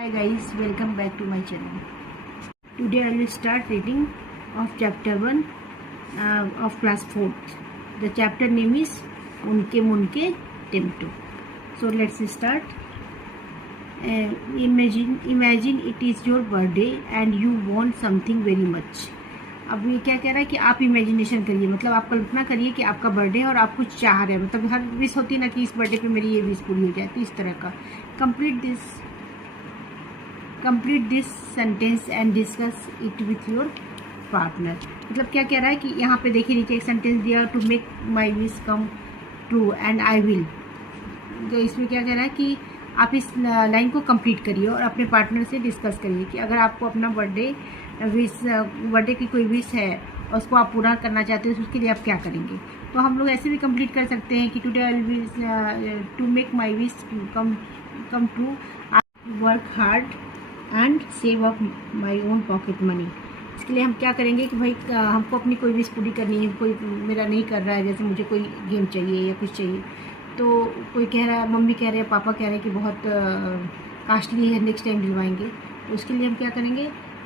Hi guys, welcome back to my channel. Today I will start reading of chapter 1 of class 4th. The chapter name is Unke Munke Temto. So let's start. Imagine it is your birthday and you want something very much. अब ये क्या कह रहा है कि आप imagination करिए, मतलब आप कल्पना करिए कि आपका बर्थडे है और आप कुछ चाह रहे हैं, मतलब हर विश होती है ना कि इस बर्थडे पे मेरी ये विश पूरी हो जाए, तो इस तरह का complete this sentence and discuss it with your partner. मतलब क्या कह रहा है कि यहाँ पे देखिए नीचे एक सेंटेंस दिया, to make my wish come true and I will. तो इसमें क्या कह रहा है कि आप इस लाइन को कंप्लीट करिए और अपने पार्टनर से डिस्कस करिए कि अगर आपको अपना बर्थडे की कोई विश है और उसको आप पूरा करना चाहते हो तो उसके लिए आप क्या करेंगे। तो हम लोग ऐसे भी कंप्लीट कर सकते हैं कि today I will to make my wish come true, I work hard and save up my own pocket money. इसके लिए हम क्या करेंगे कि भाई हमको अपनी कोई विश पूरी करनी है, कोई मेरा नहीं कर रहा है, जैसे मुझे कोई गेम चाहिए या कुछ चाहिए, तो कोई कह रहा है, मम्मी कह रहे हैं, पापा कह रहे हैं कि बहुत कास्टली है, नेक्स्ट टाइम दिलवाएंगे। तो उसके लिए हम क्या करेंगे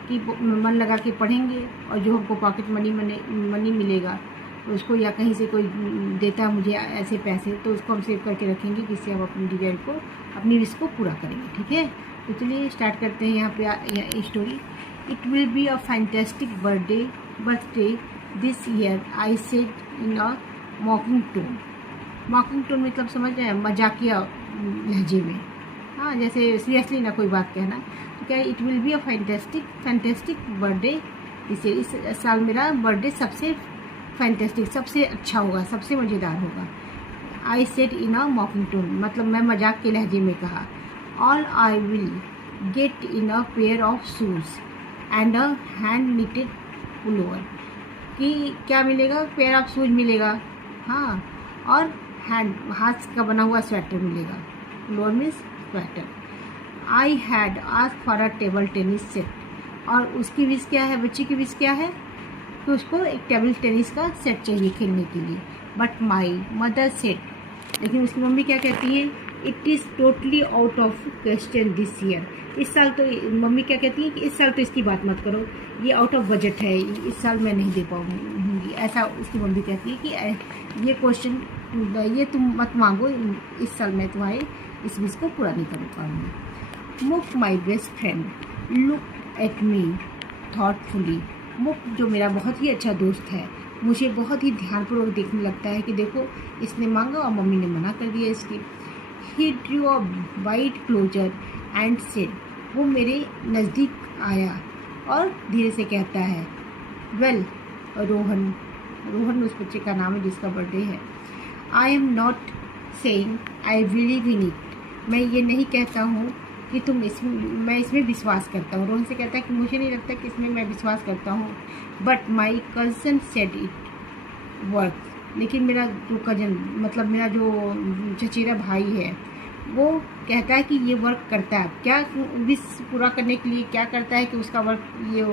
कि मन लगा के पढ़ेंगे और जो हमको पॉकेट मनी मिलेगा तो उसको, या कहीं से कोई देता मुझे ऐसे पैसे, तो उसको हम सेव करके रखेंगे जिससे हम अपनी डिजायर को, अपनी विश को पूरा करेंगे। ठीक है, तो चलिए स्टार्ट करते हैं। यहाँ पे story, it will be a fantastic birthday this year, I said in a मॉकिंग tone. मॉकिंग tone मतलब समझ रहे हैं, मजाकिया लहजे में, हाँ, जैसे सीरियसली ना कोई बात कहना। तो क्या, it will be a fantastic birthday this year, इस साल मेरा बर्थडे सबसे फैंटेस्टिक, सबसे अच्छा होगा, सबसे मज़ेदार होगा। I said in a मॉकिंग tone मतलब मैं मजाक के लहजे में कहा। All I will get in a pair of shoes and a hand knitted pullover, कि क्या मिलेगा, पेयर ऑफ शूज मिलेगा, हाँ, और हाथ का बना हुआ स्वेटर मिलेगा, pullover means sweater. I had asked for a table tennis set, और उसकी विश क्या है, बच्ची की विश क्या है, तो उसको एक टेबल टेनिस का सेट चाहिए खेलने के लिए। बट माई मदर सेड, लेकिन उसकी मम्मी क्या कहती है, it is totally out of question this year, इस साल तो, मम्मी क्या कहती है कि इस साल तो इसकी बात मत करो, ये आउट ऑफ बजट है, इस साल मैं नहीं दे पाऊँगी, ऐसा उसकी मम्मी कहती है कि ये क्वेश्चन, ये तुम मत मांगो, इस साल मैं तुम्हारे इस विश को पूरा नहीं कर पाऊँगी। मुक my best friend look at me thoughtfully, मुक जो मेरा बहुत ही अच्छा दोस्त है, मुझे बहुत ही ध्यानपूर्वक देखने लगता है कि देखो इसने मांगा और मम्मी ने मना कर दिया इसकी। He drew a white closer and said, वो मेरे नज़दीक आया और धीरे से कहता है, वेल रोहन उस बच्चे का नाम है जिसका बर्थडे है। I am not saying I believe in it, मैं ये नहीं कहता हूँ कि मैं इसमें विश्वास करता हूँ। रोहन से कहता है कि मुझे नहीं लगता कि इसमें मैं विश्वास करता हूँ। But my cousin said it work, लेकिन मेरा जो कज़न मतलब मेरा जो चचेरा भाई है वो कहता है कि ये वर्क करता है। क्या विश पूरा करने के लिए क्या करता है कि उसका वर्क, ये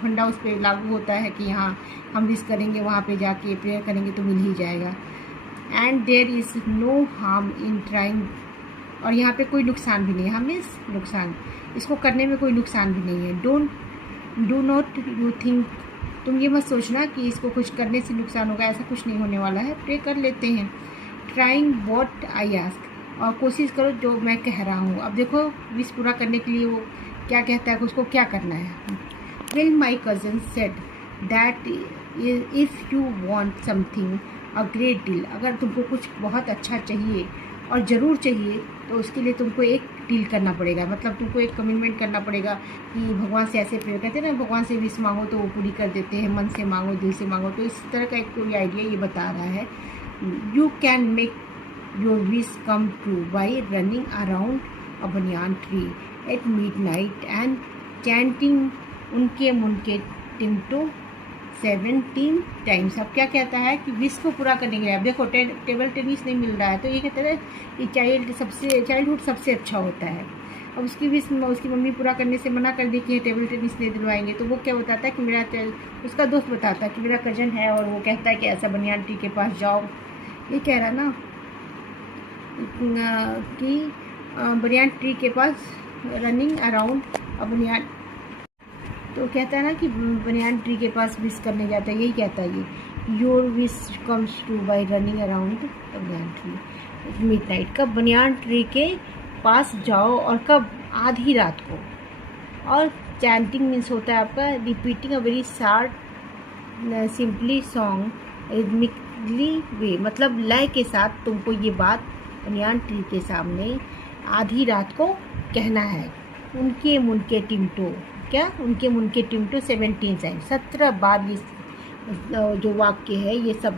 फंडा उस पर लागू होता है कि हाँ हम विश करेंगे, वहाँ पे जाके प्रेयर करेंगे तो मिल ही जाएगा। And there is no harm in trying, और यहाँ पे कोई नुकसान भी नहीं है, मीन्स नुकसान, इसको करने में कोई नुकसान भी नहीं है। डू नॉट यू थिंक, तुम ये मत सोचना कि इसको कुछ करने से नुकसान होगा, ऐसा कुछ नहीं होने वाला है, प्रे कर लेते हैं। ट्राइंग वॉट आई आस्क, और कोशिश करो जो मैं कह रहा हूँ। अब देखो विश पूरा करने के लिए वो क्या कहता है कि उसको क्या करना है। Well my cousin said that if you want something a great deal, अगर तुमको कुछ बहुत अच्छा चाहिए और ज़रूर चाहिए तो उसके लिए तुमको एक डील करना पड़ेगा, मतलब तुमको एक कमिटमेंट करना पड़ेगा कि भगवान से ऐसे प्रेयर कहते हैं ना, भगवान से विश मांगो तो वो पूरी कर देते हैं, मन से मांगो, दिल से मांगो। तो इस तरह का एक कोई आइडिया ये बता रहा है। You can make your wish come true by running around a banyan tree eight midnight and chanting उनके मुनके टिंटो 17 टाइम्स। अब क्या कहता है कि विश को पूरा करने के लिए, अब देखो टेबल टेनिस नहीं मिल रहा है तो ये कहते हैं कि चाइल्डहुड सबसे अच्छा होता है। अब उसकी विश उसकी मम्मी पूरा करने से मना कर दी कि टेबल टेनिस नहीं दिलवाएंगे, तो वो क्या बताता है कि उसका दोस्त बताता है कि मेरा कज़न है और वो कहता है कि ऐसा बनियान ट्री के पास जाओ। ये कह रहा ना कि बनियान ट्री के पास रनिंग अराउंड अ बनियान। तो कहता है ना कि बनियान ट्री के पास विश करने जाता है, यही कहता है ये, your wish comes two by running around banyan tree midnight. कब बनियान ट्री के पास जाओ, और कब? आधी रात को। और चैंटिंग मीन्स होता है आपका repeating a very short simply song rhythmically way, मतलब लय के साथ तुमको ये बात बनियान ट्री के सामने आधी रात को कहना है। उनके मुनके टिमटो, क्या? उनके मुनके टिमटो 17 टाइम, 17 बार ये जो वाक्य है ये सब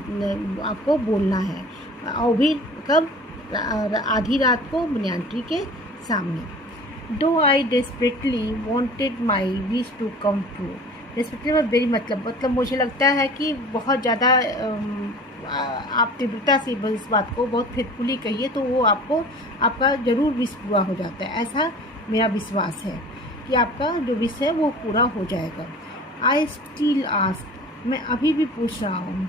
आपको बोलना है, और भी कब? आधी रात को बनियान ट्री के सामने। Though I desperately wanted my wish to come true. Desperately में वेरी मतलब मुझे लगता है कि बहुत ज़्यादा आप तीव्रता से इस बात को बहुत फेथफुली कहिए तो वो आपका ज़रूर विश पूरा हो जाता है, ऐसा मेरा विश्वास है कि आपका जो विश है वो पूरा हो जाएगा। आई स्टिल आस्क, मैं अभी भी पूछ रहा हूँ,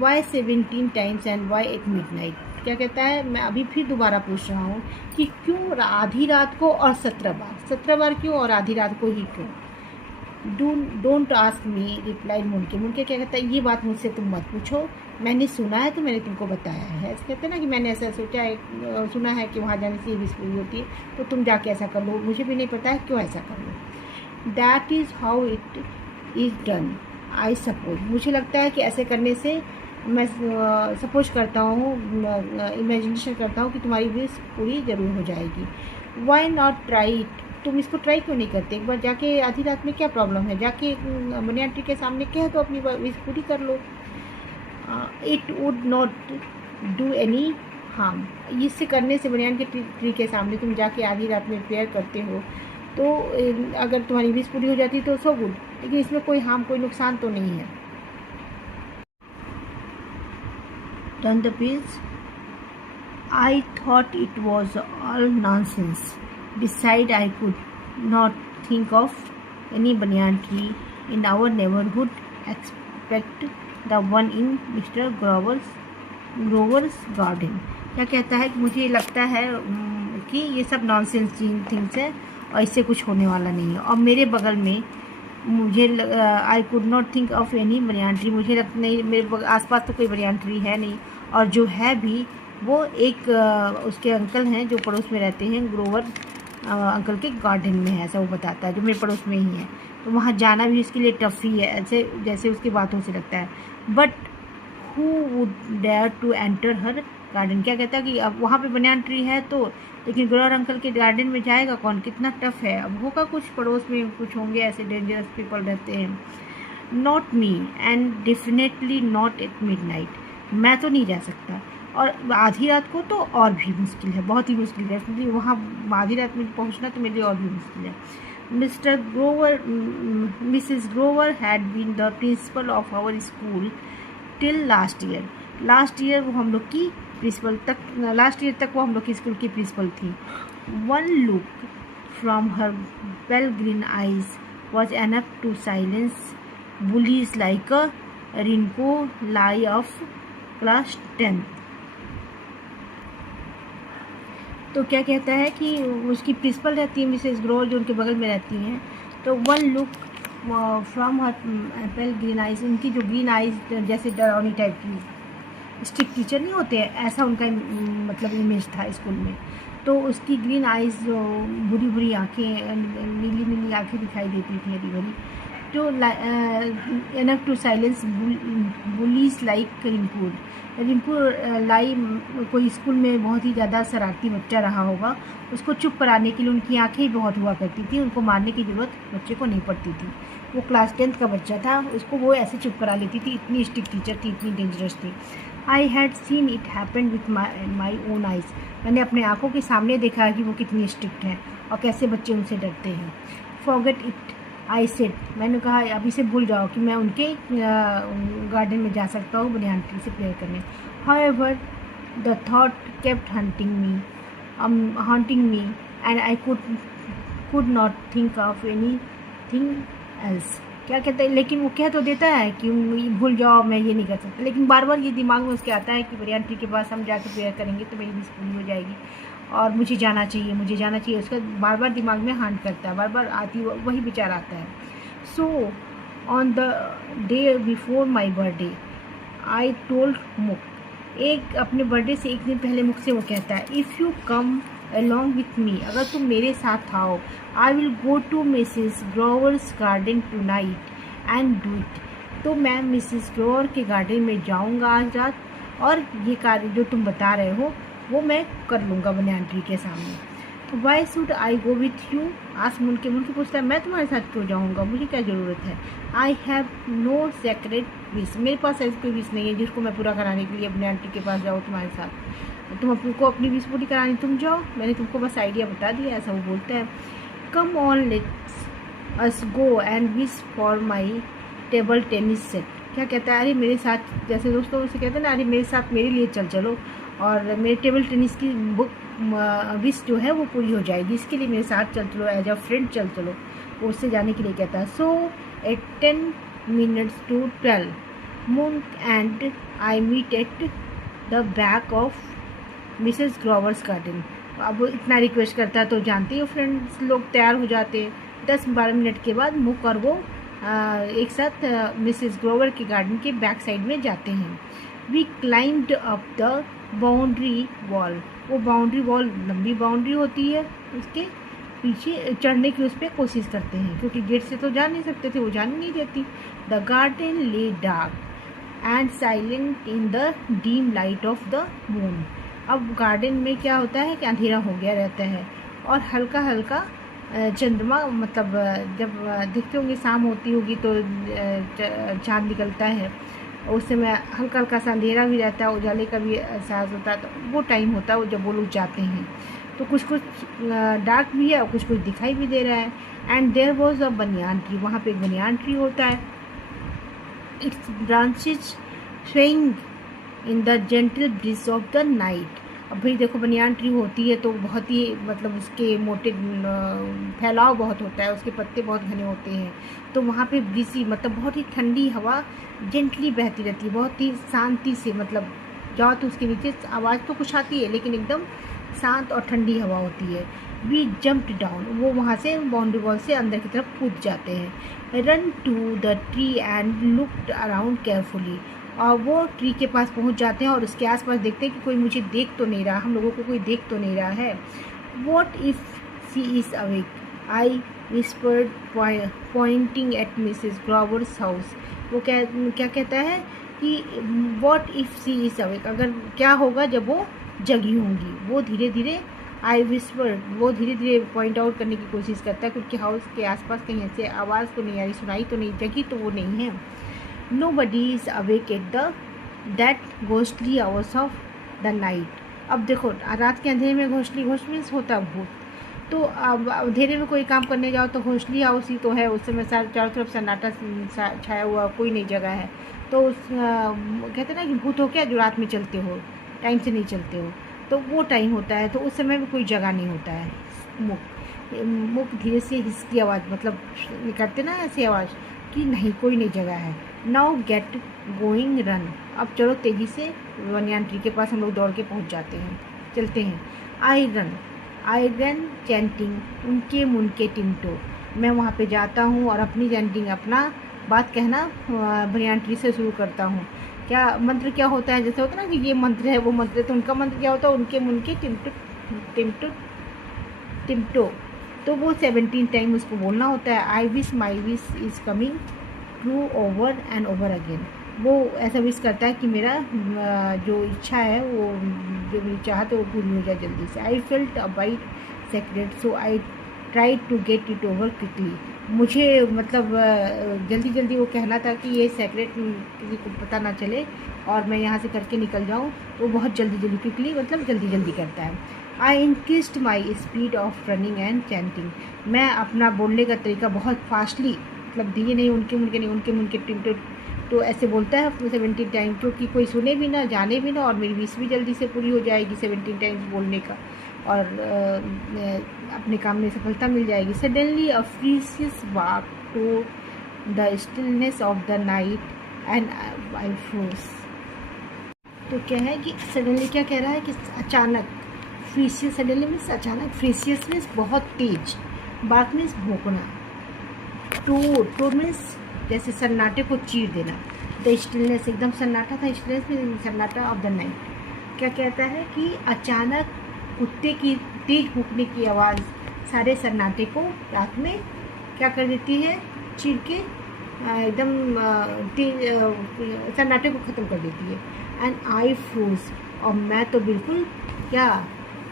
why 17 times and why at midnight. क्या कहता है? मैं अभी फिर दोबारा पूछ रहा हूँ कि क्यों आधी रात को और 17 बार क्यों, और आधी रात को ही क्यों? डोंट आस्क मी रिप्लाइड मुनके। मुनके क्या कहता है? ये बात मुझसे तुम मत पूछो, मैंने सुना है तो मैंने तुमको बताया है। ऐसे कहते हैं ना कि मैंने ऐसा सोचा है, सुना है कि वहाँ जाने से ये विश पूरी होती है, तो तुम जाके ऐसा कर लो, मुझे भी नहीं पता है क्यों ऐसा कर लो। That is how it is done I suppose. मुझे लगता है कि ऐसे करने से, मैं सपोज करता हूँ, इमेजिनेशन करता हूँ कि तुम्हारी विश पूरी ज़रूर हो जाएगी। वाई नॉट ट्राई इट, तुम इसको ट्राई क्यों नहीं करते? एक बार जाके आधी रात में क्या प्रॉब्लम है, जाके बनियान ट्री के सामने कह दो, अपनी विश पूरी कर लो। It would not do any harm, इससे करने से बनियान के ट्री के सामने तुम जाके आधी रात में प्रेयर करते हो तो अगर तुम्हारी विश पूरी हो जाती तो सो गुड, लेकिन इसमें कोई हार्म, कोई नुकसान तो नहीं है। Turn the page. I thought it was all nonsense. Besides, I could not think of any banyan tree in our neighborhood except the one in Mr. Grover's garden. क्या कहता है कि मुझे लगता है कि ये सब नॉनसेंस थिंग्स है और इससे कुछ होने वाला नहीं है। और मेरे बगल में मुझे I could not think of any banyan tree, मुझे नहीं, मेरे आसपास तो कोई बनियान ट्री है नहीं, और जो है भी वो एक उसके अंकल हैं जो पड़ोस में रहते हैं, ग्रोवर अंकल के गार्डन में है, ऐसा वो बताता है, जो मेरे पड़ोस में ही है। तो वहाँ जाना भी उसके लिए टफ ही है, ऐसे जैसे उसकी बातों से लगता है। But who would dare to enter her garden. क्या कहता है कि अब वहाँ पे बनियान ट्री है तो, लेकिन ग्रोवर अंकल के गार्डन में जाएगा कौन? कितना टफ है। अब होगा कुछ पड़ोस में कुछ होंगे ऐसे डेंजरस पीपल रहते हैं। Not me and definitely not at midnight, मैं तो नहीं जा सकता, और आधी रात को तो और भी मुश्किल है, बहुत ही मुश्किल है, क्योंकि वहाँ आधी रात में पहुँचना तो मेरे लिए और भी मुश्किल है। Mrs Grover had been the principal of our school till last year वो हम लोग की प्रिंसिपल तक, लास्ट ईयर तक वो हम लोग की स्कूल की प्रिंसिपल थी। One look from her well green eyes was enough to silence bullies like a Rinku Lai of class 10। तो क्या कहता है कि उसकी प्रिंसिपल रहती है मिसेस ग्रोवर, जो उनके बगल में रहती हैं। तो one look from her well green eyes, उनकी जो ग्रीन आइज जैसे डरावनी टाइप की स्ट्रिक्ट टीचर नहीं होते हैं, ऐसा उनका मतलब इमेज था स्कूल में। तो उसकी ग्रीन आइज, जो बुरी बुरी आँखें, नीली नीली आँखें दिखाई देती थी हरी भरी, तो enough to silence bullies like Rinku Lai, कोई स्कूल में बहुत ही ज़्यादा शरारती बच्चा रहा होगा, उसको चुप कराने के लिए उनकी आँखें ही बहुत हुआ करती थी, उनको मारने की ज़रूरत बच्चे को नहीं पड़ती थी। वो क्लास 10th का बच्चा था, उसको वो ऐसे चुप करा लेती थी, इतनी स्ट्रिक्ट टीचर थी, इतनी डेंजरस थी। I had seen it happen with my own eyes, मैंने अपने आँखों के सामने देखा है कि वो कितनी स्ट्रिक्ट हैं और कैसे बच्चे उनसे डरते हैं। फॉरगेट इट आई सेड, मैंने कहा अब इसे भूल जाओ कि मैं उनके गार्डन में जा सकता हूँ बनियान ट्री से प्रेयर करने। However the thought kept haunting me and I could not think of any thing else. क्या कहता है, लेकिन वो कह तो देता है कि भूल जाओ, मैं ये नहीं कर सकता, लेकिन बार बार ये दिमाग में उसके आता है कि बनियान ट्री के पास हम जाकर प्रेयर करेंगे तो मेरी विश पूरी हो जाएगी। और मुझे जाना चाहिए, मुझे जाना चाहिए, उसका बार बार दिमाग में हांट करता है, बार बार वही विचार आता है. So on the day before my birthday I told मुक, एक अपने बर्थडे से एक दिन पहले मुख से वो कहता है, if you come along with me, अगर तुम मेरे साथ आओ, I will go to Mrs growers garden tonight and do it. तो मैं मिसेस ग्रोवर के गार्डन में जाऊंगा आज रात, और ये कार्य जो तुम बता रहे हो वो मैं कर लूँगा बनियान ट्री के सामने. तो why should I go with you, आज मुनके पूछता है, मैं तुम्हारे साथ क्यों जाऊँगा, मुझे क्या ज़रूरत है. I have no secret wish, मेरे पास ऐसी कोई विश नहीं है जिसको मैं पूरा कराने के लिए बनियान ट्री के पास जाऊँ तुम्हारे साथ. तुम को अपनी विश पूरी करानी, तुम जाओ, मैंने तुमको बस आइडिया बता दिया, ऐसा वो बोलता है. Come on let's us go and wish for my table tennis set. क्या कहता है, अरे मेरे साथ, जैसे दोस्तों उसे कहते हैं ना, अरे मेरे साथ मेरे लिए चलो और मेरे टेबल टेनिस की बुक विश जो है वो पूरी हो जाएगी, इसके लिए मेरे साथ चलो, एज अ फ्रेंड चलो. वो उससे जाने के लिए कहता है. So at 10 minutes to 12 moon and I meet at the back of Mrs growers garden. अब वो इतना रिक्वेस्ट करता है तो जानते हो फ्रेंड्स लोग तैयार हो जाते हैं. 10-12 मिनट के बाद मुक और वो एक साथ मिसेस ग्रोवर के गार्डन के बैक साइड में जाते हैं. We climbed up the boundary wall, वो बाउंड्री वॉल लंबी बाउंड्री होती है, उसके पीछे चढ़ने की उस पर कोशिश करते हैं, क्योंकि गेट से तो जा नहीं सकते थे, वो जाने नहीं देती. द गार्डन ले dark and silent in the dim light of the moon. अब गार्डन में क्या होता है कि अंधेरा हो गया रहता है और हल्का हल्का चंद्रमा, मतलब जब देखते होंगे शाम होती होगी तो चाँद निकलता है, उस समय हल्का हल्का सा अंधेरा भी रहता है, उजाले का भी एहसास होता है. तो वो टाइम होता है वो जब वो लोग जाते हैं, तो कुछ कुछ डार्क भी है और कुछ कुछ दिखाई भी दे रहा है. And there was a banyan tree, वहाँ पे एक बनियान ट्री होता है. It's branches swaying in the gentle bridge of the night. अब भाई देखो बनियान ट्री होती है तो बहुत ही, मतलब उसके मोटे फैलाव बहुत होता है, उसके पत्ते बहुत घने होते हैं, तो वहाँ पे ब्रिजी, मतलब बहुत ही ठंडी हवा जेंटली बहती रहती है, बहुत ही शांति से, मतलब जाओ तो उसके नीचे आवाज़ तो कुछ आती है लेकिन एकदम शांत और ठंडी हवा होती है. वी जंप्ड डाउन, वो वहाँ से बाउंड्री वॉल से अंदर की तरफ कूद जाते हैं. Run to the tree and looked around carefully, और वो ट्री के पास पहुंच जाते हैं और उसके आसपास देखते हैं कि कोई मुझे देख तो नहीं रहा, हम लोगों को कोई देख तो नहीं रहा है. What if she is awake, I whispered pointing at Mrs Grover's house. वो क्या कहता है कि what if she is awake, अगर क्या होगा जब वो जगी होंगी. वो धीरे धीरे, आई विस्पर्ड, वो धीरे धीरे पॉइंट आउट करने की कोशिश करता है, क्योंकि हाउस के आसपास कहीं ऐसे आवाज़ तो नहीं आ रही, सुनाई तो नहीं, जगी तो वो नहीं है. Nobody is awake at that ghostly hours of the night. अब देखो रात के अंधेरे में घोषली मीन्स होता है भूत, तो अब अंधेरे में कोई काम करने जाओ तो घोषली हाउस ही तो है, उस समय चारों तरफ सन्नाटा छाया हुआ, कोई नहीं जगह है, तो कहते हैं ना कि भूत हो क्या जो रात में चलते हो, टाइम से नहीं चलते हो, तो वो टाइम होता है, तो उस समय में कोई जगह नहीं होता है. मुख धीरे से हिसकी आवाज़, मतलब निकलते ना ऐसी आवाज़ कि नहीं कोई नहीं जगह है. नाउ गेट गोइंग रन, अब चलो तेज़ी से बनियान ट्री के पास हम लोग दौड़ के पहुंच जाते हैं, चलते हैं. आई रन चैंटिंग उनके मुनके टिमटो, मैं वहाँ पे जाता हूँ और अपनी चैंटिंग, अपना बात कहना बनियान ट्री से शुरू करता हूँ. क्या मंत्र क्या होता है, जैसे होता है ना कि ये मंत्र है वो मंत्र है, तो उनका मंत्र क्या होता है, उनके मुनके टिमटो, तो वो 17 टाइम उसको बोलना होता है. I wish my wish is coming true over and over again, वो ऐसा विश करता है कि मेरा जो इच्छा है, वो जो मेरी चाहत है वो पूरी हो जाए जल्दी से. I felt a bit scared so I try to get it over quickly, मुझे मतलब जल्दी जल्दी वो कहना था कि ये सेक्रेट किसी को पता ना चले और मैं यहाँ से करके निकल जाऊँ, तो बहुत जल्दी क्विकली मतलब जल्दी जल्दी करता है. I increased my speed of running and chanting, मैं अपना बोलने का तरीका बहुत फास्टली, मतलब धीरे नहीं, उनके मुनके टिमटो, तो ऐसे बोलता है 17 टाइम, क्योंकि कोई सुने भी ना, जाने भी ना, और मेरी विश भी जल्दी से पूरी हो जाएगी 17 टाइम्स बोलने का, और अपने काम में सफलता मिल जाएगी. सडनली अ फ्रीशियस वाक to the stillness of the night and I froze. तो क्या है कि सडनली क्या कह रहा है कि अचानक फ्रीसियस सडनली मीन्स अचानक, फ्रीसियस मीन्स बहुत तेज, बार्क मीन्स भौंकना, टोर मीन्स जैसे सन्नाटे को चीर देना, द स्टिलनेस एकदम सन्नाटा था, स्टिलनेस मीन्स सन्नाटा ऑफ द नाइट। क्या कहता है कि अचानक कुत्ते की तेज भौंकने की आवाज़ सारे सन्नाटे को रात में क्या कर देती है, चीर के एकदम सन्नाटे को ख़त्म कर देती है। एंड आई फ्रोज, और मैं तो बिल्कुल क्या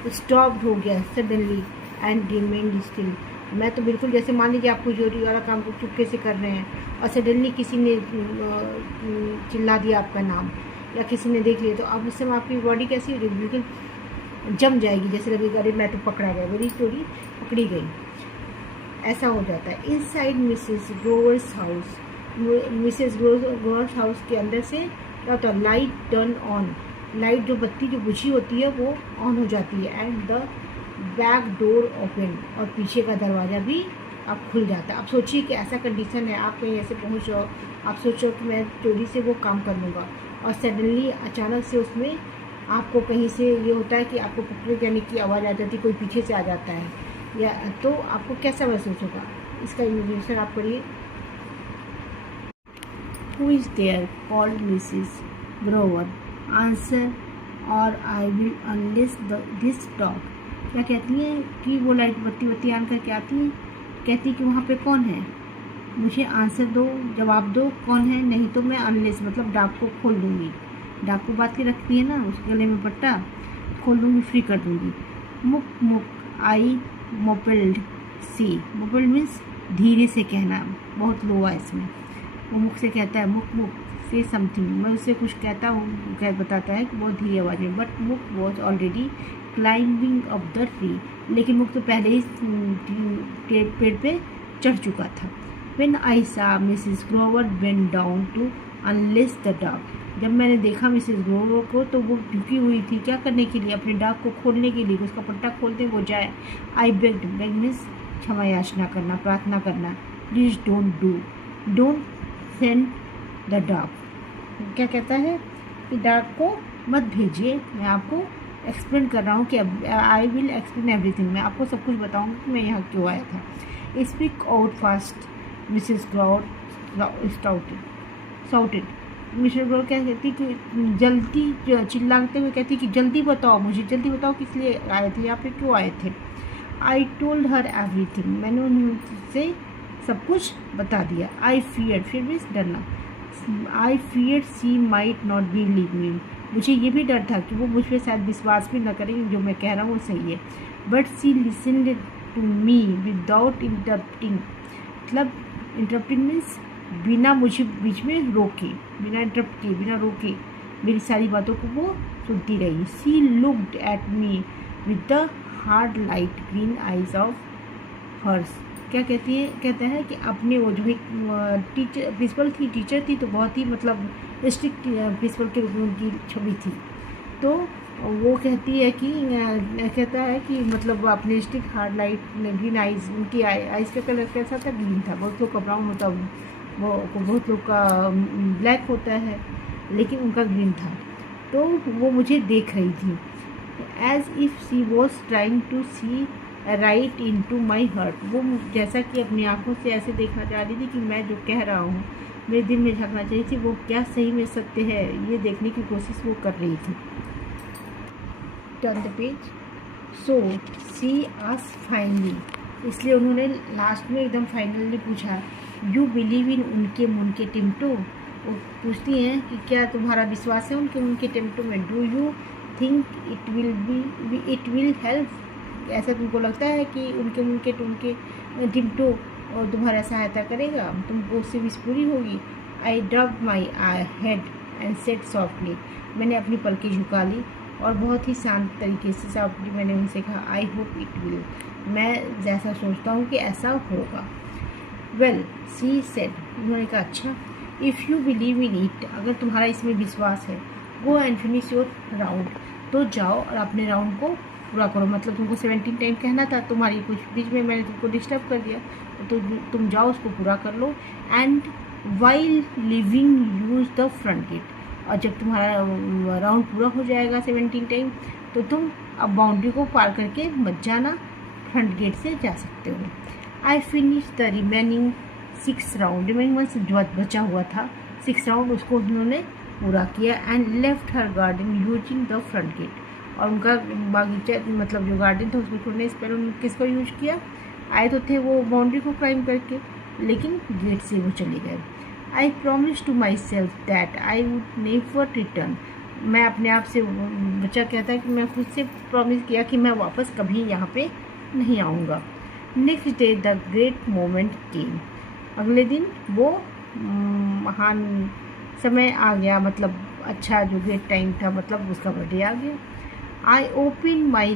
स्टॉप्ड हो गया सडनली एंड रिमेन्ड स्टिल। मैं तो बिल्कुल जैसे मान लीजिए आप कोई चोरी वाला काम को चुपके से कर रहे हैं और सडनली किसी ने चिल्ला दिया आपका नाम या किसी ने देख लिया, तो अब उस समय आपकी बॉडी कैसी हो जाएगी, बिल्कुल जम जाएगी, जैसे लगेगा अरे मैं तो पकड़ा गया, मेरी चोरी पकड़ी गई, ऐसा हो जाता है। Inside Mrs Grover's house, Mrs Grover's house के अंदर से क्या होता है, लाइट टर्न ऑन, लाइट जो बत्ती जो बुझी होती है वो ऑन हो जाती है। And the back door open, और पीछे का दरवाज़ा भी अब खुल जाता है। अब सोचिए कि ऐसा कंडीशन है, आप कहीं ऐसे पहुँच जाओ, आप सोचो कि मैं चोरी से वो काम कर लूँगा, और सडनली अचानक से उसमें आपको कहीं से ये होता है कि आपको पकड़े जाने की आवाज़ आ जाती है, कोई पीछे से आ जाता है, या तो आपको कैसा महसूस होगा, इसका इमेजिनेशन आप करिए। Who is there called Mrs Grover, answer or I will unleash this dog. क्या कहती हैं कि वो लाइट बत्ती ऑन करके आती हैं, कहती कि वहाँ पे कौन है, मुझे आंसर दो, जवाब दो कौन है, नहीं तो मैं अनलेस मतलब डाक को खोल दूँगी, डाक को बात के रखती है ना, उसके गले में पट्टा खोल दूँगी, फ्री कर दूँगी। मुक मुक आई मोपेल्ड सी, मोपेल्ड मीन्स धीरे से कहना, बहुत लो वॉइस में, वो मुख से कहता है मुक मुक से समथिंग, मैं उससे कुछ कहता हूँ, कह बताता है कि बहुत धीरे आवाज़ में। बट मुक was already climbing up the tree, लेकिन मुख तो पहले ही पेड़ पे चढ़ चुका था। When I saw Mrs Grover went down to unleash the dog, जब मैंने देखा मिसेस ग्रोवर को तो वो झुकी हुई थी, क्या करने के लिए, अपने डॉग को खोलने के लिए, उसका पट्टा खोलते वो जाए। आई बेग्ड, बेग मीन्स क्षमा याचना करना, प्रार्थना करना। Please don't send the dog, क्या कहता है कि डॉग को मत भेजिए, मैं आपको एक्सप्लेन कर रहा हूँ कि आई विल एक्सप्लेन एवरीथिंग, मैं आपको सब कुछ बताऊँगी कि मैं यहाँ क्यों आया था। Speak out fast Mrs Grover shouted, Mrs Grover क्या कहती कि जल्दी, चिल्लाते हुए कहती कि जल्दी बताओ, मुझे जल्दी बताओ किस लिए आए थे, यहाँ पे क्यों आए थे। आई टोल्ड हर एवरीथिंग, मैंने उनसे सब कुछ बता दिया। आई फियर मीन्स डरना, I fear she might not believe me, मुझे ये भी डर था कि वो मुझ पर शायद विश्वास भी न करें, जो मैं कह रहा हूँ वो सही है। But she listened to me without interrupting, मतलब इंटरप्टिंग मीन्स बिना मुझे बीच में रोके, बिना इंटरप्ट किए, बिना रोके मेरी सारी बातों को वो सुनती रही। She looked at me with the hard light green eyes of hers, क्या कहती है, कहता है कि अपने वो जो एक प्रिंसिपल थी, टीचर थी, तो बहुत ही मतलब स्ट्रिक्ट प्रिंसिपल के रूप में उनकी छवि थी, तो वो कहती है कि कहता है कि मतलब अपने stick hard light green eyes, उनकी आइज का कलर कैसा था, ग्रीन था, बहुत लोग का ब्राउन होता, वो बहुत लोग का ब्लैक होता है, लेकिन उनका ग्रीन था, तो वो मुझे देख रही थी। As if she was trying to see right into my heart, वो जैसा कि अपनी आँखों से ऐसे देखना चाह रही थी कि मैं जो कह रहा हूँ मेरे दिल में झांकना चाहिए थी, वो क्या सही में सत्य है, ये देखने की कोशिश वो कर रही थी। Turn the page. So she asked finally, इसलिए उन्होंने लास्ट में एकदम फाइनली पूछा, यू बिलीव इन उनके मुनके टिम्टो, वो पूछती हैं कि क्या तुम्हारा विश्वास है उनके टिम्टो में। Do you think it will help, ऐसा तुमको लगता है कि उनके टिम्टो और तुम्हारा सहायता करेगा, तुमको उससे विश पूरी होगी। I drop my head and said softly, मैंने अपनी पलकें झुका ली और बहुत ही शांत तरीके से सॉफ्टली मैंने उनसे कहा, आई होप इट विल, मैं जैसा सोचता हूँ कि ऐसा होगा। वेल सी सेड, उन्होंने कहा अच्छा, if you believe in it, अगर तुम्हारा इसमें विश्वास है, go and finish your round, तो जाओ और अपने राउंड को पूरा करो, मतलब तुमको 17 टाइम कहना था, तुम्हारी कुछ बीच में मैंने तुमको डिस्टर्ब कर दिया, तो तुम जाओ उसको पूरा कर लो। And while leaving use the front gate, और जब तुम्हारा राउंड पूरा हो जाएगा 17 टाइम, तो तुम अब बाउंड्री को पार करके मत जाना, फ्रंट गेट से जा सकते हो। I finish the remaining 6 round, remaining one जो बचा हुआ था 6 राउंड, उसको उन्होंने पूरा किया। And left her garden using the front gate, और उनका बागीचा मतलब जो गार्डन था उसको छोड़ने से पहले उन्होंने किसको यूज किया? आए तो थे वो बाउंड्री को क्लाइम करके, लेकिन गेट से वो चले गए। I promise to myself that I would never return, मैं अपने आप से, बच्चा कहता है कि मैं खुद से प्रॉमिस किया कि मैं वापस कभी यहाँ पे नहीं आऊँगा। Next day the great moment came, अगले दिन वो महान समय आ गया, मतलब अच्छा जो ग्रेट टाइम था, मतलब उसका बर्थडे आ गया। आई ओपन माई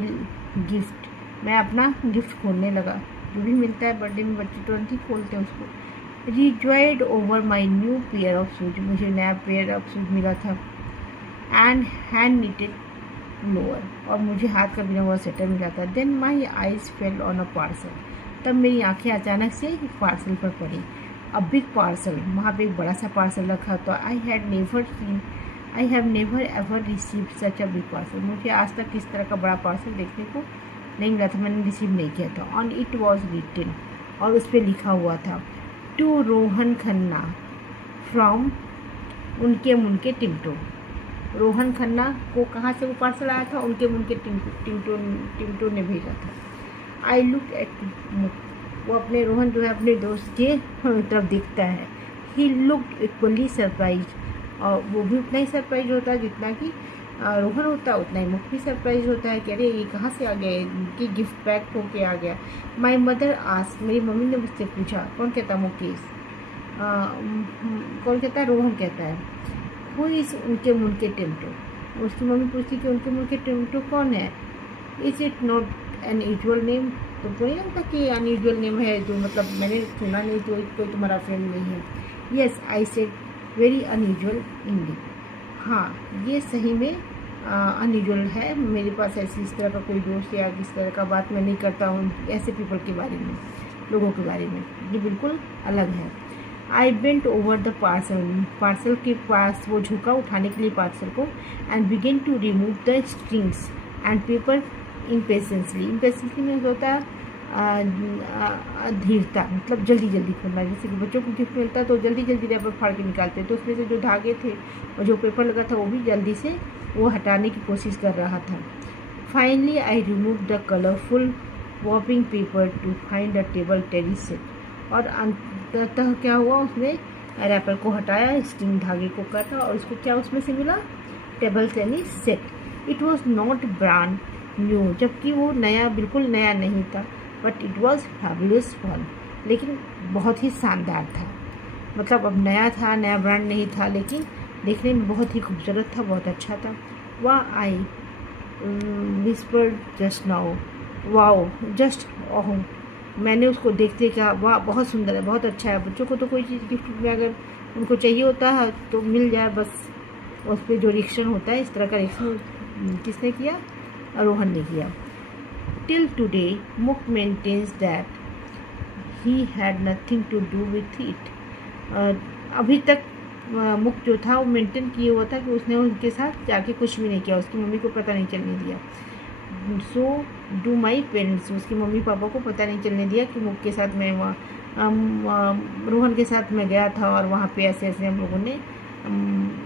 गिफ्ट, मैं अपना गिफ्ट खोलने लगा, जो भी मिलता है बर्थडे में बच्चे तुरंत ही खोलते हैं उसको। Rejoiced over my new pair of shoes, मुझे नया पेयर ऑफ शूज मिला था। एंड हैंड निटेड लोअर, और मुझे हाथ का बिना हुआ स्वेटर मिला था। Then my eyes fell on a parcel, तब मेरी आंखें अचानक से एक पार्सल पर पड़ी। अ बिग पार्सल, वहाँ पे एक बड़ा सा पार्सल रखा था। I have never ever receive such a big parcel, मुझे आज तक इस तरह का बड़ा पार्सल देखने को नहीं मिला था, मैंने रिसीव नहीं किया था। ऑन इट वॉज रिटन, और उस पर लिखा हुआ था, टू रोहन खन्ना फ्रॉम उनके मुनके टिंटो। रोहन खन्ना को कहाँ से वो पार्सल आया था? उनके मुनके टिंटो ने भेजा था। आई लुक एट मुख, वो अपने रोहन जो है अपने दोस्त के तरफ देखता है। ही लुक इक्वली सरप्राइज, और वो भी उतना ही सरप्राइज होता है जितना कि रोहन होता है, उतना ही मुख भी सरप्राइज होता है कि अरे ये कहाँ से आ गया, इनकी गिफ्ट पैक होके आ गया। माई मदर आस्क्ड, मेरी मम्मी ने मुझसे पूछा, कौन कहता है मुकेश, कौन कहता है? रोहन कहता है। वो इस उनके मुनके टिंटो, उसकी मम्मी पूछती कि उनके मुनके टिंटो कौन है? Is it not an usual name, तो नहीं लगता कि अनयूजुअल नेम है, जो मतलब मैंने सुना नहीं, तो कोई तुम्हारा फ्रेंड नहीं है। Yes I said, very unusual English, हाँ ये सही में अनयूजुअल है, मेरे पास ऐसी इस तरह का कोई दोस्त या इस तरह का बात मैं नहीं करता हूँ ऐसे पीपल के बारे में, लोगों के बारे में, ये बिल्कुल अलग है। I bent over the parcel के पास वो झुका उठाने के लिए पार्सल को। And begin to remove the strings and paper impatiently में होता है धीरता, मतलब जल्दी जल्दी खोलना। जैसे कि बच्चों को गिफ्ट मिलता है तो जल्दी जल्दी रैपर फाड़ के निकालते हैं, तो उसमें से जो धागे थे और जो पेपर लगा था वो भी जल्दी से वो हटाने की कोशिश कर रहा था। Finally I remove the colourful wrapping paper to find a table tennis set, और अंततः क्या हुआ, उसने रैपर को हटाया, स्ट्रिंग धागे को काटा, और उसको क्या उसमें से मिला? Table tennis set. It was not brand new, जबकि वो नया, बिल्कुल नया नहीं था, but it was fabulous fun, लेकिन बहुत ही शानदार था। मतलब अब नया था, नया ब्रांड नहीं था, लेकिन देखने में बहुत ही खूबसूरत था, बहुत अच्छा था। वाह I whispered just now, wow just oh, मैंने उसको देखते कहा वाह बहुत सुंदर है, बहुत अच्छा है। बच्चों को तो कोई चीज़ गिफ्ट में अगर उनको चाहिए होता है तो मिल जाए, बस उस पर जो रिएक्शन होता है, इस तरह का रिएक्शन किसने किया? रोहन ने किया। Till today Muk maintains that he had nothing to do with it, अभी तक मुक जो था वो मेंटेन किए हुआ था कि उसने उनके साथ जाके कुछ भी नहीं किया, उसकी मम्मी को पता नहीं चलने दिया। सो डू माई पेरेंट्स, उसकी मम्मी पापा को पता नहीं चलने दिया कि मुख के साथ मैं वहाँ रोहन के साथ मैं गया था, और वहाँ पे ऐसे ऐसे हम लोगों ने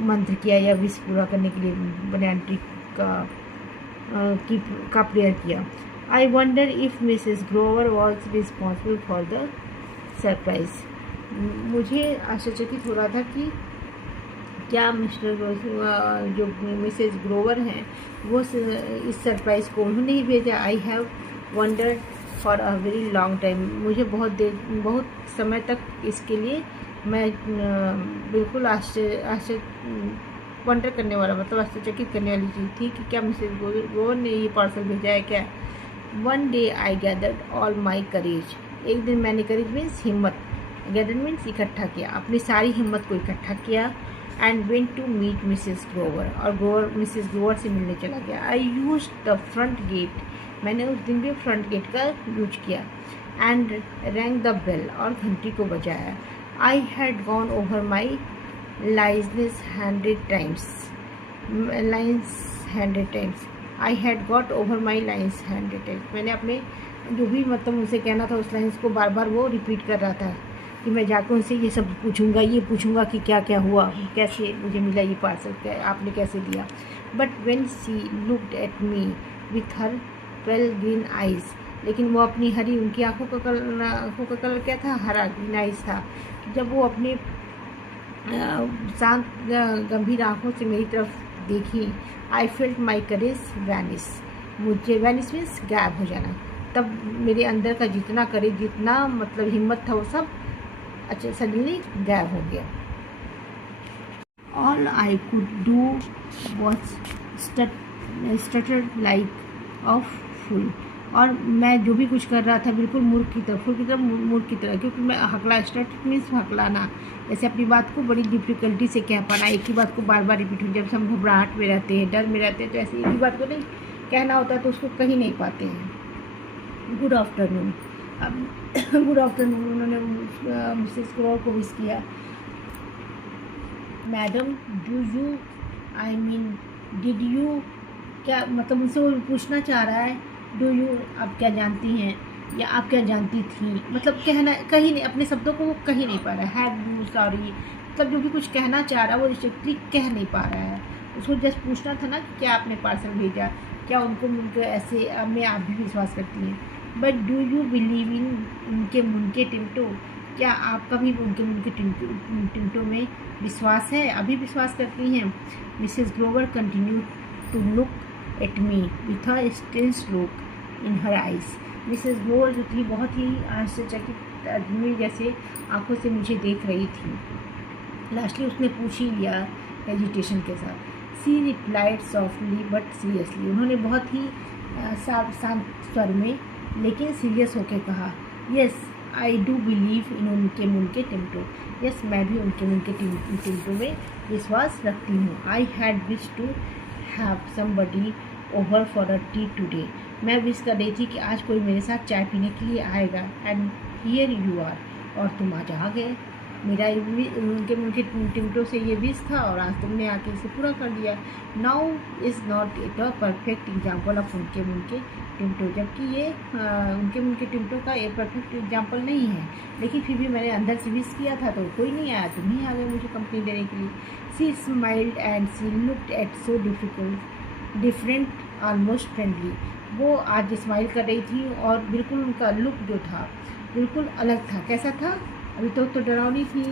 मंत्र किया या विश पूरा करने के लिए बनैन ट्री का प्रेयर किया। I wonder if Mrs Grover was responsible for the surprise, मुझे आश्चर्यचकित हो रहा था कि क्या मिस्टर जो मिसेस ग्रोवर हैं वो इस सरप्राइज़ को उन्होंने ही भेजा। I have wondered for a very long time, मुझे बहुत समय तक इसके लिए मैं बिल्कुल वंडर करने वाला, मतलब आश्चर्यचकित करने वाली चीज़ थी कि क्या मिसेस ग्रोवर ने ये पार्सल भेजा है क्या। One day I gathered all my courage, एक दिन मैंने करेज मीन्स हिम्मत, गैदर मीन्स इकट्ठा किया, अपनी सारी हिम्मत को इकट्ठा किया। And went to meet Mrs Grover, और मिसेस ग्रोवर से मिलने चला गया। I use the front gate, मैंने उस दिन भी फ्रंट गेट का यूज किया। एंड रैंग द बेल, और घंटी को बजाया। I had gone over my lines 100 times, I had got over my lines hand retain. मैंने अपने जो भी मतलब उनसे कहना था उस लाइन्स को बार बार वो रिपीट कर रहा था कि मैं जाकर उनसे ये सब पूछूंगा, ये पूछूंगा कि क्या क्या हुआ, कैसे मुझे मिला ये पार्सल, क्या आपने कैसे दिया। But when she looked at me with her pale green eyes, लेकिन वो अपनी हरी, उनकी आंखों का कलर क्या था, हरा ग्रीन आइज़ था। जब वो अपने शांत गंभीर आंखों से मेरी तरफ देखी, I felt my courage Venice, मुझे वैनिस मीन्स गायब हो जाना। तब मेरे अंदर का जितना करेज, जितना मतलब हिम्मत था, वो सब अच्छा सडनली गायब हो गया। All I could do was stuttered like of fool, और मैं जो भी कुछ कर रहा था बिल्कुल मूर्ख की तरह, क्योंकि मैं हकला, स्टट मीन्स हकलाना, जैसे अपनी बात को बड़ी डिफ़िकल्टी से कह पाना, एक ही बात को बार बार रिपीट हो। जब हम घबराहट में रहते हैं, डर में रहते हैं, तो ऐसे एक ही बात को नहीं कहना होता है तो उसको कहीं नहीं पाते हैं। Good afternoon. अब गुड आफ्टरनून उन्होंने मिसेस ग्रोवर को विश किया। Madam do you, I mean did you, क्या मतलब उनसे वो पूछना चाह रहा है, डू यू आप क्या जानती हैं, या आप क्या जानती थी, मतलब कहना कहीं नहीं, अपने शब्दों को वो कहीं नहीं पा रहा है। हैव सॉरी, मतलब जो भी कुछ कहना चाह रहा है वो रिस्ट्रिक्टली कह नहीं पा रहा है। उसको जस्ट पूछना था ना कि क्या आपने पार्सल भेजा, क्या उनको मुझे ऐसे में आप भी विश्वास करती हैं। But do you believe in उनके मुनके टिंटो, क्या आपका भी उनके मुनके टिंटो में विश्वास है, अभी विश्वास करती हैं। Mrs Grover continue to look at me with a stern look in her eyes. Mrs Grover जो थी बहुत ही आश्चर्यचकित आदमी जैसे आंखों से मुझे देख रही थी। लास्टली उसने पूछ ही लिया हेजिटेशन के साथ। सी रिप्लाइड सॉफ्टली बट सीरियसली, उन्होंने बहुत ही शांत स्वर में लेकिन सीरियस होकर कहा, yes I do believe in उनके मुनके टिंटो, यस मैं भी उनके मुनके टिंटो में विश्वास रखती हूँ। I had wish to have somebody over for a tea today, मैं विश कर रही थी कि आज कोई मेरे साथ चाय पीने के लिए आएगा, एंड हियर यू आर, और तुम आज आ गए। मेरा उनके टिंटो से ये विश था और आज तुमने आके इसे पूरा कर दिया। Now is not it a perfect example of उनके टिंटो, जबकि ये उनके टिंटो का एक परफेक्ट एग्जाम्पल नहीं है, लेकिन फिर भी मैंने अंदर से विश किया था तो कोई नहीं आया, तुम ही आ गए मुझे कंपनी देने के लिए। She smiled and she looked at so different almost friendly, वो आज स्माइल कर रही थी और बिल्कुल उनका लुक जो था बिल्कुल अलग था। कैसा था, अभी तो डरावनी थी,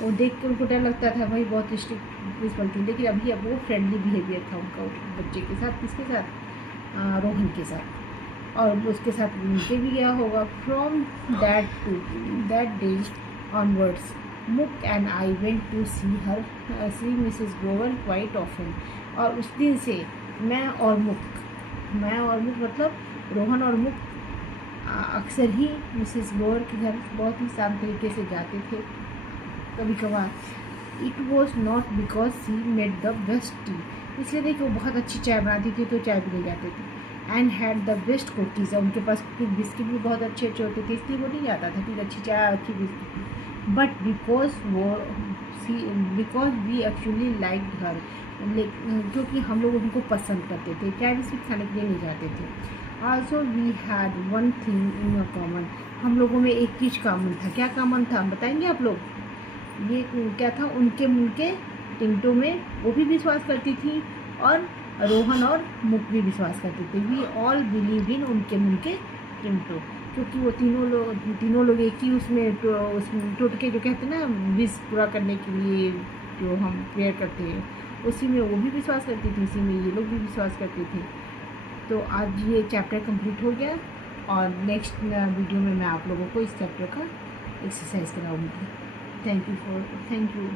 वो देख के उनको डर लगता था, भाई बहुत स्ट्रिक्ट प्रिंसिपल थी, लेकिन अभी अब वो फ्रेंडली बिहेवियर था उनका बच्चे के साथ। किसके साथ, रोहन के साथ, और उसके साथ मिलके भी गया होगा। From that day onwards Muk and I went to see Mrs Grover quite often, और उस दिन से मैं और मुक मतलब रोहन और मुक अक्सर ही मिसेस ग्रोवर के घर बहुत ही शांत तरीके से जाते थे। कभी कभार it was not because C made the best T, इसलिए देखिए वो बहुत अच्छी चाय बनाती थी तो चाय भी ले जाते थे। And had the best cookies, उनके पास बिस्किट भी बहुत अच्छे होते थे, इसलिए वो नहीं जाता था कि अच्छी चाय अच्छी बिस्किट थी। But because we actually like her, क्योंकि हम लोग उनको पसंद करते थे, चाय बिस्किट खाने के लिए नहीं जाते थे। Also we had one thing in a common, हम लोगों में एक चीज़ कॉमन था। क्या कॉमन था बताएंगे आप लोग, ये क्या था, उनके टिंटो में वो भी विश्वास करती थी और रोहन और मुक भी विश्वास करते थे। वी ऑल बिलीव इन उनके टिंटो, क्योंकि वो तीनों लोग एक ही उसमें टोटके जो कहते हैं ना विश पूरा करने के लिए जो हम प्रेयर करते हैं, उसी में वो भी विश्वास करती थी, उसी में ये लोग भी विश्वास करते थे। तो आज ये चैप्टर कंप्लीट हो गया और नेक्स्ट वीडियो में मैं आप लोगों को इस चैप्टर का एक्सरसाइज कराऊंगी। Thank you.